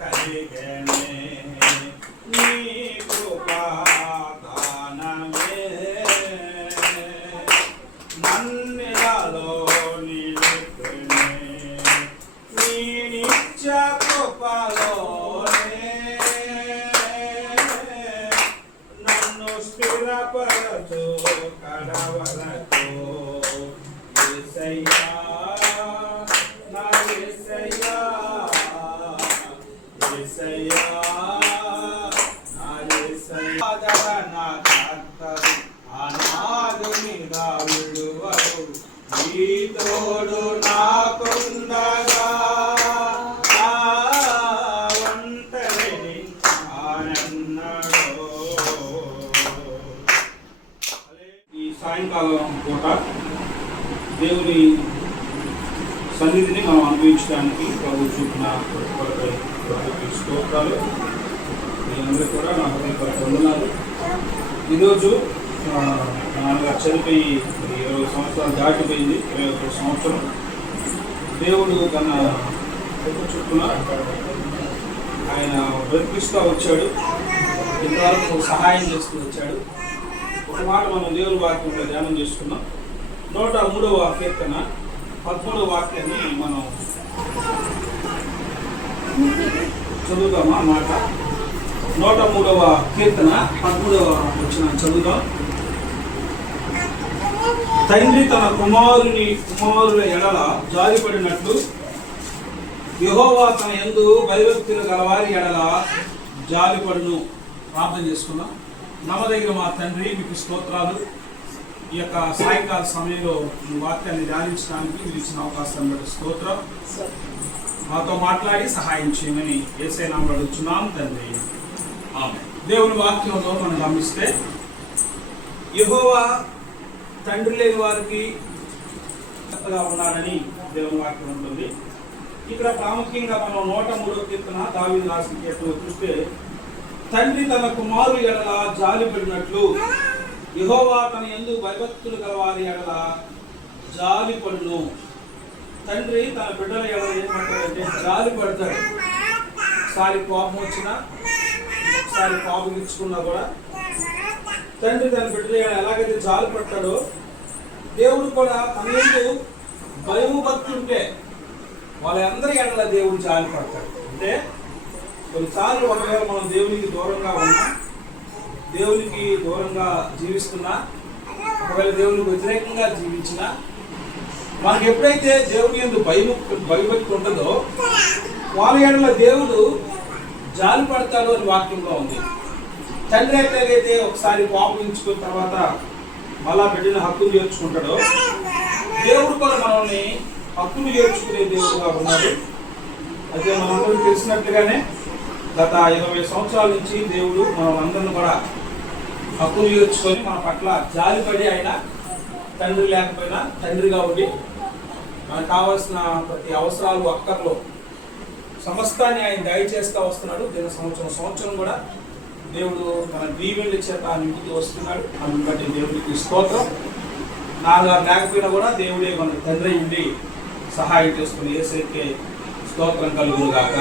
కలిగనే స్థిరపరచు కడవరకు యేసయ్యా నా యేసయ్యా యేసయ్యా నా యేసయ్యా ఆదరణ కర్తవు తోడు నాకుండగా నా ఒంటరిని ఆనన్నడో ఈ సాయంకాలం పూట దేవుని సన్నిధిని మనం అనుభవించడానికి ప్రభు చూపిన స్తోత్రాలు. మీరందరూ కూడా నా హృదయపూర్వక ఈరోజు నాన్నగారు చనిపోయి ఇరవై సంవత్సరాలు దాటిపోయింది ఇరవై ఒకటి సంవత్సరం. దేవుడు తన చుట్టూన ఆయన బ్రతికిస్తూ వచ్చాడు. ఇంతవరకు సహాయం చేస్తూ వచ్చాడు. ఒక మాట మనం దేవుని వాక్యంలో ధ్యానం చేసుకున్నాం నూట మూడవ కీర్తన పదమూడవ వాక్యాన్ని మనం చదువుదామా ఆ మాట? నూట మూడవ కీర్తన పదమూడవ వచ్చిన చదువుదాం. తండ్రి తన కుమారుని కుమారుల ఎడల జారిపడినట్లు యెహోవా తన ఎందు భయభక్తులు గలవారి ఎడల జాలిపడును ప్రార్థన చేసుకున్నాం నమ్మదగిన మా తండ్రి మీకు స్తోత్రాలు. ఈ యొక్క సాయంకాల సమయంలో మీ వాక్యాన్ని ధ్యానించడానికి మీరు ఇచ్చిన అవకాశం బట్టి స్తోత్రం. మాతో మాట్లాడి సహాయం చేయమని ఏసై నామలు అడుగుతున్నాం తండ్రి. దేవుని వాక్యంలో మనం గమనిస్తే ఎగోవా తండ్రి లేని వారికి చక్కగా ఉన్నాడని దేవుని వాక్యం ఉంటుంది. ఇక్కడ ప్రాముఖ్యంగా మనం నూట మూడో కీర్తన దావి రాసిన కీర్తన చూస్తే తండ్రి తన కుమారు ఎడల జాలి పడినట్లు తన ఎందు భయభక్తులు గలవారి ఎడల జాలి పడును. తండ్రి తన బిడ్డల ఎవరు ఏం జాలి పడతాడు ఒకసారి కోపం వచ్చినా ఒకసారి కోపం ఇచ్చుకున్నా కూడా తండ్రి తన బిడ్డలు ఎలాగైతే జాలి పడతాడో దేవుడు కూడా తన ఎందు భయము భక్తి ఉంటే వాళ్ళందరి ఎడల దేవుడు జాలి పడతాడు. అంటే కొన్నిసార్లు ఒకవేళ మనం దేవునికి దూరంగా ఉన్నా దేవునికి దూరంగా జీవిస్తున్నా ఒకవేళ దేవునికి వ్యతిరేకంగా జీవించినా మనకు ఎప్పుడైతే దేవుని ఎందు భయం భయభక్తి ఉంటుందో వాళ్ళ దేవుడు జాలి పడతాడు అని వాక్యంలో ఉంది. తండ్రి ఎట్లాగైతే ఒకసారి కోపగించుకున్న తర్వాత మళ్ళా బిడ్డని హక్కును చేర్చుకుంటాడో దేవుడు కూడా మనల్ని హక్కును చేర్చుకునే దేవుడుగా ఉన్నాడు. అయితే మనందరూ తెలిసినట్టుగానే గత ఇరవై సంవత్సరాల నుంచి దేవుడు మనం అందరిని కూడా హక్కులు తీర్చుకొని మన పట్ల జాలిపడి ఆయన తండ్రి లేకపోయినా తండ్రిగా ఉండి మనకు కావాల్సిన ప్రతి అవసరాలు అక్కర్లు సమస్తాన్ని ఆయన దయచేస్తూ వస్తున్నాడు. దీని సంవత్సరం సంవత్సరం కూడా దేవుడు మన దీవెళ్ళ చేత నింపుతూ వస్తున్నాడు. అందుని బట్టి దేవుడికి స్తోత్రం. నాలుగారు లేకపోయినా కూడా దేవుడే మన తండ్రి ఉండి సహాయం చేసుకుని ఏసైతే స్తోత్రం కలుగునుగాక